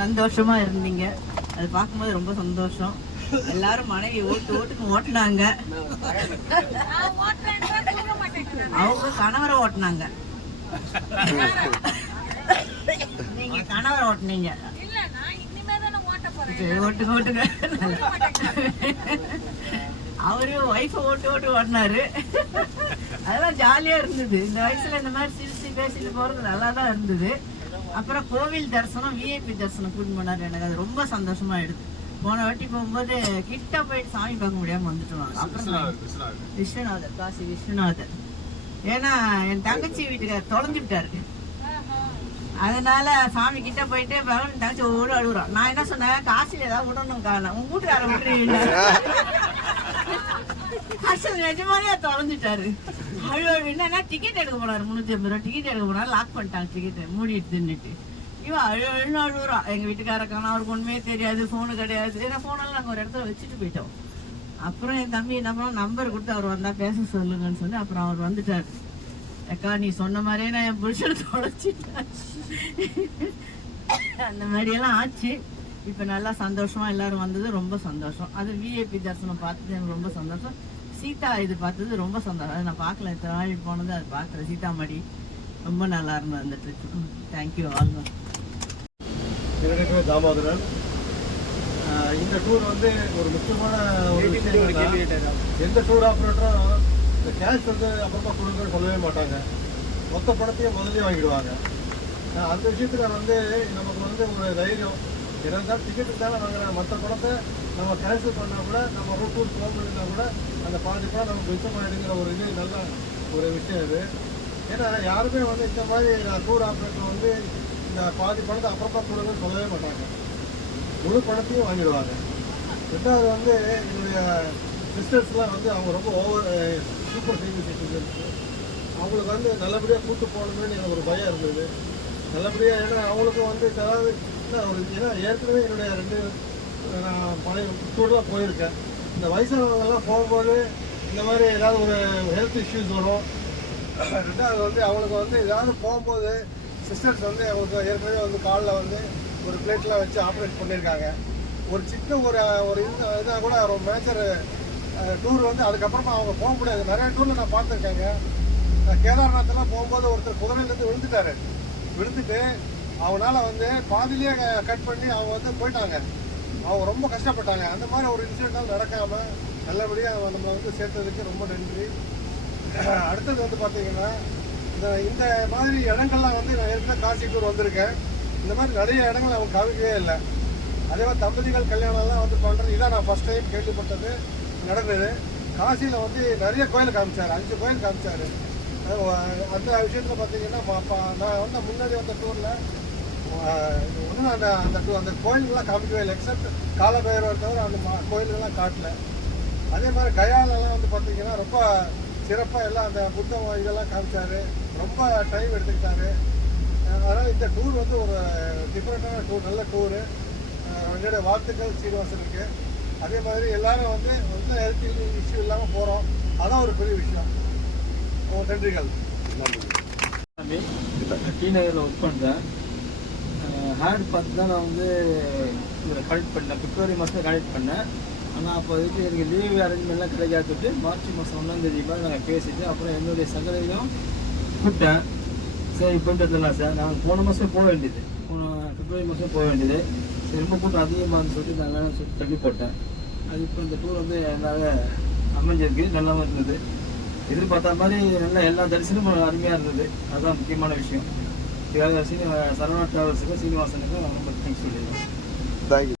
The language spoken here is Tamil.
சந்தோஷமா இருந்தீங்க. அது பார்க்கும்போது ரொம்ப சந்தோஷம். எல்லாரும் மனைவி ஓட்டுன்னு ஓட்டுனாங்க. அவங்க கணவரை ஓட்டுனாங்க. நீங்க கணவரை ஓட்டுனீங்க. ஓட்டுங்க. அவரு ஒய்ஃப ஓட்டு ஓட்டினாரு. அதெல்லாம் ஜாலியா இருந்தது. இந்த வயசுல இந்த மாதிரி சிரிச்சு பேசிட்டு போறது நல்லா தான் இருந்தது. அப்புறம் கோவில் தரிசனம், விஐபி தரிசனம் கூட்டிட்டு போனாரு. எனக்கு அது ரொம்ப சந்தோஷமா எடுத்து. போன வாட்டி போகும்போது கிட்ட போயிட்டு சாமி பார்க்க முடியாம வந்துட்டோம். அப்புறம் விஸ்வநாதர், காசி விஸ்வநாதர். ஏன்னா என் தங்கச்சி வீட்டுக்காரர் தொலைஞ்சு விட்டாரு. அதனால சாமி கிட்ட போயிட்டு பகவான் தங்கச்சி ஓடு அழுகுறான். நான் என்ன சொன்னேன், காசில ஏதாவது விடணும் காரணம் உங்க வீட்டுக்கார விட்டுருவீங்க. நிஜமாவே தொலைஞ்சிட்டாரு. என்னன்னா டிக்கெட் எடுக்க போனாரு, 350 ரூபா டிக்கெட் எடுக்க போனாரு. லாக் பண்ணிட்டாங்க டிக்கெட், மூடிட்டு தின்னுட்டு. இவன் அழுகுறான். எங்க வீட்டுக்காரக்கான அவருக்கு ஒண்ணுமே தெரியாது, போனு கிடையாது. ஏன்னா போனாலும் நாங்க ஒரு இடத்துல வச்சுட்டு போயிட்டோம். அப்புறம் என் தம்பி என்ன பண்ண, நம்பர் கொடுத்து அவர் வந்தா பேச சொல்லுங்கன்னு சொல்லி அப்புறம் அவர் வந்துட்டாரு. அக்கா நீ சொன்ன மாதிரியே நான் என் புருஷனை தொலைச்சிட்டேன். அந்த மாதிரியெல்லாம் ஆச்சு. இப்போ நல்லா சந்தோஷமா எல்லாரும் வந்தது ரொம்ப சந்தோஷம். அது விஐபி தரிசனம் பார்த்தது எனக்கு ரொம்ப சந்தோஷம். சீதா இது பார்த்தது ரொம்ப சந்தோஷம். அது நான் பார்க்கல, இத்தனை நாள் போனது அது பார்க்கல. சீதாமடி ரொம்ப நல்லா இருந்தது அந்த ட்ரிப். Thank you all. என்னுடைய பேர் தாமோதரன். இந்த டூர் வந்து ஒரு முக்கியமான ஒரு விஷயம். எந்த டூர் ஆப்ரேட்டரும் இந்த கேஷ் வந்து அப்புறமா கொடுங்கன்னு சொல்லவே மாட்டாங்க. மொத்த பணத்தையும் முதலே வாங்கிடுவாங்க. அந்த விஷயத்தில் வந்து நமக்கு வந்து ஒரு தைரியம். ஏன்னா டிக்கெட்டுக்கு தானே வாங்கினா மற்ற பணத்தை நம்ம கேன்சல் பண்ணால் கூட நம்ம ரூட் போக முடியுன்னா கூட அந்த பாதி பணம் நமக்கு மிச்சமாயிடுங்கிற ஒரு இது நல்ல ஒரு விஷயம் இது. ஏன்னா யாருமே வந்து இந்த மாதிரி டூர் ஆப்ரேட்டர் வந்து இந்த பாதி பணத்தை அப்புறமா கொடுங்கன்னு சொல்லவே மாட்டாங்க. முழு பணத்தையும் வாங்கிடுவாங்க. ரெண்டாவது வந்து என்னுடைய சிஸ்டர்ஸ்லாம் வந்து அவங்க ரொம்ப சூப்பர் சீனியர் சிட்டிசன்ஸ். அவங்களுக்கு வந்து நல்லபடியாக கூட்டு போகணும்னு எனக்கு ஒரு பயம் இருந்தது. நல்லபடியாக ஏன்னா அவங்களுக்கும் வந்து ஏதாவது ஒரு ஏன்னா ஏற்கனவே என்னுடைய 2 நான் பழைய டூர்லாம் போயிருக்கேன். இந்த வயசானவங்கெல்லாம் போகும்போது இந்த மாதிரி ஏதாவது ஒரு ஹெல்த் இஷ்யூஸ் வரும். ரெண்டாவது வந்து அவங்களுக்கு வந்து ஏதாவது போகும்போது சிஸ்டர்ஸ் வந்து அவங்களுக்கு ஏற்கனவே வந்து காலில் வந்து ஒரு பிளேட்லாம் வச்சு ஆப்ரேட் பண்ணியிருக்காங்க. ஒரு சின்ன ஒரு இதாக கூட ஒரு மேஜர் டூர் வந்து அதுக்கப்புறமா அவங்க போக முடியாது. நிறைய டூரில் நான் பார்த்துருக்கேங்க. கேதார்நாத்லாம் போகும்போது ஒருத்தர் குதிரையிலேருந்து விழுந்துட்டு அவனால் வந்து பாதிலேயே கட் பண்ணி அவங்க வந்து போயிட்டாங்க. அவங்க ரொம்ப கஷ்டப்பட்டாங்க. அந்த மாதிரி ஒரு இன்சிடென்ட்லாம் நடக்காமல் நல்லபடியாக நம்ம வந்து சேர்த்ததுக்கு ரொம்ப நன்றி. அடுத்தது வந்து பார்த்தீங்கன்னா இந்த மாதிரி இடங்கள்லாம் வந்து நான் ஏற்கனவே காசி டூர் வந்திருக்கேன். இந்த மாதிரி நிறைய இடங்கள் அவங்க காமிக்கவே இல்லை. அதே மாதிரி தம்பதிகள் கல்யாணம்லாம் வந்து பண்ணுறது இதான் நான் ஃபஸ்ட் டைம் கேள்விப்பட்டது நடந்தது. காசியில் வந்து நிறைய கோயில் காமிச்சார், 5 கோயில் காமிச்சார். அந்த விஷயத்தில் பார்த்தீங்கன்னா நான் வந்து முன்னாடி வந்த டூரில் ஒன்றும் அந்த கோயில்கள்லாம் காமிக்கவே இல்லை. எக்ஸப்ட் காலபைரவர் தவிர அந்த கோயில்கள்லாம் காட்டல. அதே மாதிரி கயாலெல்லாம் வந்து பார்த்தீங்கன்னா ரொம்ப சிறப்பாக எல்லாம் அந்த புத்தம் இதெல்லாம் காமிச்சார். ரொம்ப டைம் எடுத்துக்கிட்டாரு. அதனால் இந்த டூர் வந்து ஒரு டிஃப்ரெண்ட்டான டூர், நல்ல டூரு. என்னுடைய வாழ்த்துக்கள் சீனிவாசனுக்கு. அதே மாதிரி எல்லாரும் வந்து ஹெல்த் இஷ்யூ இல்லாமல் போகிறோம். அதான் ஒரு பெரிய விஷயம். நன்றிகள். டி நகரில் ஒர்க் பண்ணுறேன். ஹேட் பார்த்து தான் நான் வந்து இதில் கலெக்ட் பண்ணேன். பிப்ரவரி மாதம் கலெக்ட் பண்ணேன். ஆனால் அப்போ இதுக்கு எனக்கு லீவு அரேஞ்ச்மெண்ட்லாம் கிடைக்காதுட்டு மார்ச் மாதம் 1ஆம் தேதி மாதிரி நாங்கள் பேசிட்டு அப்புறம் என்னுடைய சகலையும் கூப்பிட்டேன். சரி போயிட்டு வந்துடலாம் சார். நாங்கள் போன மாதம் போக வேண்டியது, பிப்ரவரி மாதம் போக வேண்டியது. சரி ரொம்ப கூட்டம் அதிகமாகனு சொல்லிட்டு நான் வேணாம்னு சொல்லிட்டு தள்ளி போட்டேன். அது இப்போ இந்த டூர் வந்து என்னால் அமைஞ்சிருக்கு, நல்லாவும் இருந்தது. எதிர்பார்த்த மாதிரி நல்லா எல்லா தரிசனமும் அருமையாக இருந்தது. அதுதான் முக்கியமான விஷயம். இதுக்காக சரவணா ட்ராவல்ஸுக்கும் சீனிவாசனுக்கும் ரொம்ப தேங்க்ஸ் சொல்லிடுறேன். தேங்க்யூ.